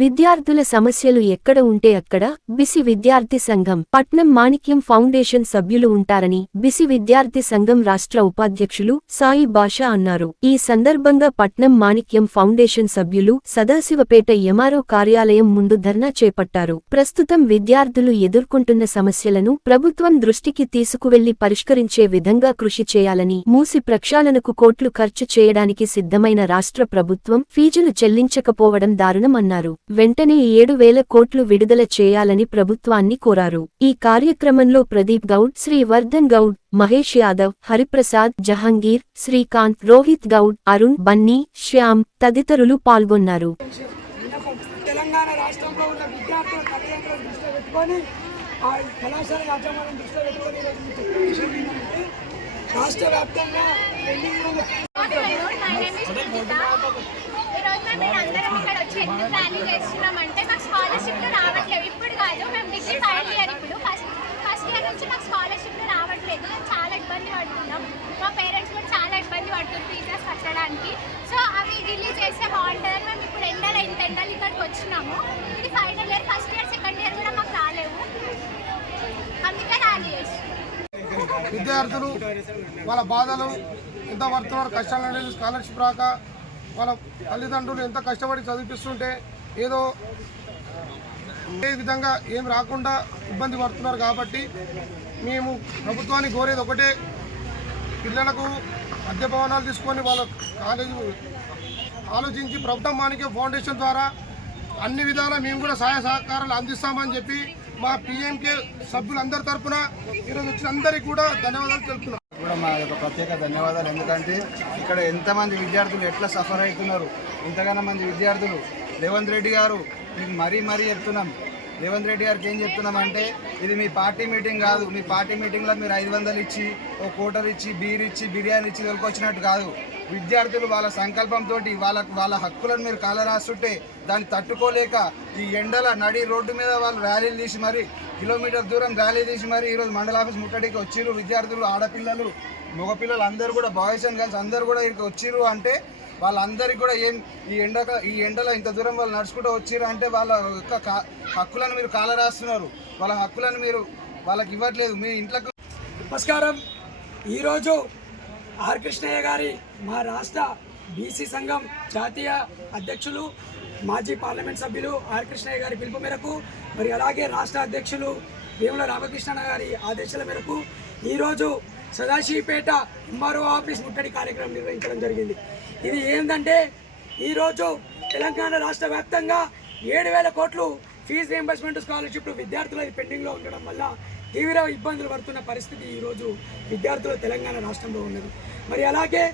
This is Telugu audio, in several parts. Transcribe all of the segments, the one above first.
విద్యార్థుల సమస్యలు ఎక్కడ ఉంటే అక్కడ బిసి విద్యార్థి సంఘం పట్నం మాణిక్యం ఫౌండేషన్ సభ్యులు ఉంటారని బిసి విద్యార్థి సంఘం రాష్ట్ర ఉపాధ్యక్షులు సాయి బాషా అన్నారు. ఈ సందర్భంగా పట్నం మాణిక్యం ఫౌండేషన్ సభ్యులు సదాశివపేట ఎంఆర్ఓ కార్యాలయం ముందు ధర్నా చేపట్టారు. ప్రస్తుతం విద్యార్థులు ఎదుర్కొంటున్న సమస్యలను ప్రభుత్వం దృష్టికి తీసుకువెళ్లి పరిష్కరించే విధంగా కృషి చేయాలని, మూసి ప్రక్షాళనకు కోట్లు ఖర్చు చేయడానికి సిద్ధమైన రాష్ట్ర ప్రభుత్వం ఫీజులు చెల్లించకపోవడం దారుణమన్నారు. వెంటనే 7,000 కోట్లు విడుదల చేయాలని ప్రభుత్వాన్ని కోరారు. ఈ కార్యక్రమంలో ప్రదీప్ గౌడ్, శ్రీవర్ధన్ గౌడ్, మహేష్ యాదవ్, హరిప్రసాద్, జహంగీర్, శ్రీకాంత్, రోహిత్ గౌడ్, అరుణ్, బన్నీ, శ్యామ్ తదితరులు పాల్గొన్నారు. తెలంగాణ రాష్ట్రంలో ఉన్న విద్యార్థుల తల్లిదండ్రులను దృష్టిలో పెట్టుకొని కళాశాల యాజమాన్యం దృష్టిలో పెట్టుకొని రాష్ట్ర వ్యాప్తంగా చేస్తున్నామంటే మాకు స్కాలర్షిప్లు రావట్లేదు. ఇప్పుడు కాదు, మేము డిగ్రీ ఫైనల్ ఇయర్. ఇప్పుడు ఫస్ట్ ఇయర్ నుంచి మాకు స్కాలర్షిప్లు రావట్లేదు. మేము చాలా ఇబ్బంది పడుతున్నాం. మా పేరెంట్స్ కూడా చాలా ఇబ్బంది పడుతుంది ఫీజెస్ కట్టడానికి. సో అవి రిలీజ్ చేస్తే బాగుంటుందని మేము ఇప్పుడు ఇంత ఎండలు ఇక్కడికి వచ్చినాము. ఇది final year, first year second year కూడా మాకు రాలేవు. అందుకే ర్యాలీ చేస్తున్నాం. విద్యార్థులు వాళ్ళ బాధలు ఎంత పడుతున్నారు, కష్టాలు అనేది స్కాలర్షిప్ రాక వాళ్ళ తల్లిదండ్రులు ఎంత కష్టపడి చదివిపిస్తుంటే ఏదో ఏ విధంగా ఏం రాకుండా ఇబ్బంది పడుతున్నారు. కాబట్టి మేము ప్రభుత్వాన్ని కోరేది ఒకటే, పిల్లలకు అద్దె భవనాలు తీసుకొని వాళ్ళ కాలేజీ ఆలోచించి ప్రభుత్వం మాణిక్యం ఫౌండేషన్ ద్వారా అన్ని విధాలా మేము కూడా సహాయ సహకారాలు అందిస్తామని చెప్పి మా పిఎంకే సభ్యులందరి తరఫున ఈరోజు వచ్చిన అందరికీ కూడా ధన్యవాదాలు తెలుపుతున్నాం. కూడా మా యొక్క ప్రత్యేక ధన్యవాదాలు. ఎందుకంటే ఇక్కడ ఎంతమంది విద్యార్థులు ఎట్లా సఫర్ అవుతున్నారు, ఇంతగానో మంది విద్యార్థులు. రేవంత్ రెడ్డి గారు మీకు మరీ చెప్తున్నాం, రేవంత్ రెడ్డి గారికి ఏం చెప్తున్నామంటే, ఇది మీ పార్టీ మీటింగ్ కాదు. మీ పార్టీ మీటింగ్లో మీరు 500 ఇచ్చి, ఓ కోటర్ ఇచ్చి, బీర్ ఇచ్చి, బిర్యానీ ఇచ్చి తొలుకొచ్చినట్టు కాదు. విద్యార్థులు వాళ్ళ సంకల్పంతో వాళ్ళ హక్కులను మీరు కాలరాస్తుంటే దాన్ని తట్టుకోలేక ఈ ఎండల నడి రోడ్డు మీద వాళ్ళు ర్యాలీలు తీసి మరి కిలోమీటర్ దూరం ర్యాలీ తీసి మరి ఈరోజు మండల ఆఫీస్ ముట్టడికి వచ్చిర్రు. విద్యార్థులు, ఆడపిల్లలు, మగపిల్లలు అందరూ కూడా, బాయ్స్ అండ్ గర్ల్స్ అందరూ కూడా ఇక్కడికి వచ్చిర్రు. అంటే వాళ్ళందరికీ కూడా ఏం ఈ ఎండలో ఇంత దూరం వాళ్ళు నడుచుకుంటూ వచ్చిర్రు అంటే వాళ్ళ యొక్క హక్కులను మీరు కాలరాస్తున్నారు. వాళ్ళ హక్కులను మీరు వాళ్ళకి ఇవ్వట్లేదు. మీ ఇంట్లోకి నమస్కారం. ఈరోజు ఆర్ కృష్ణయ్య గారి, మా రాష్ట్ర బీసీ సంఘం జాతీయ అధ్యక్షులు, మాజీ పార్లమెంట్ సభ్యులు ఆర్ కృష్ణయ్య గారి పిలుపు మేరకు, మరి అలాగే రాష్ట్ర అధ్యక్షులు వేముల రామకృష్ణ గారి ఆదేశాల మేరకు ఈరోజు సదాశివపేట ఎంఆర్ఓ ఆఫీస్ ముట్టడి కార్యక్రమం నిర్వహించడం జరిగింది. ఇది ఏంటంటే, ఈరోజు తెలంగాణ రాష్ట్ర వ్యాప్తంగా 7,000 కోట్లు ఫీజు రియంబర్స్మెంట్ స్కాలర్షిప్లు విద్యార్థులది పెండింగ్లో ఉండడం వల్ల తీవ్ర ఇబ్బందులు పడుతున్న పరిస్థితి ఈరోజు విద్యార్థులు తెలంగాణ రాష్ట్రంలో ఉన్నది. మరి అలాగే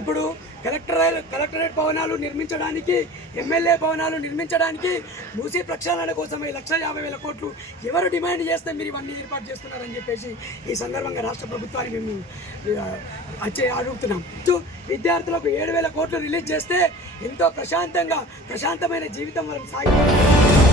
ఇప్పుడు కలెక్టరేట్ భవనాలు నిర్మించడానికి, ఎమ్మెల్యే భవనాలు నిర్మించడానికి, మూసీ ప్రక్షాళన కోసం 1,50,000 కోట్లు ఎవరు డిమాండ్ చేస్తే మీరు ఇవన్నీ ఏర్పాటు చేస్తున్నారని చెప్పేసి ఈ సందర్భంగా రాష్ట్ర ప్రభుత్వాన్ని మేము అడుగుతున్నాం. విద్యార్థులకు 7,000 కోట్లు రిలీజ్ చేస్తే ఎంతో ప్రశాంతమైన జీవితం మనం సాగి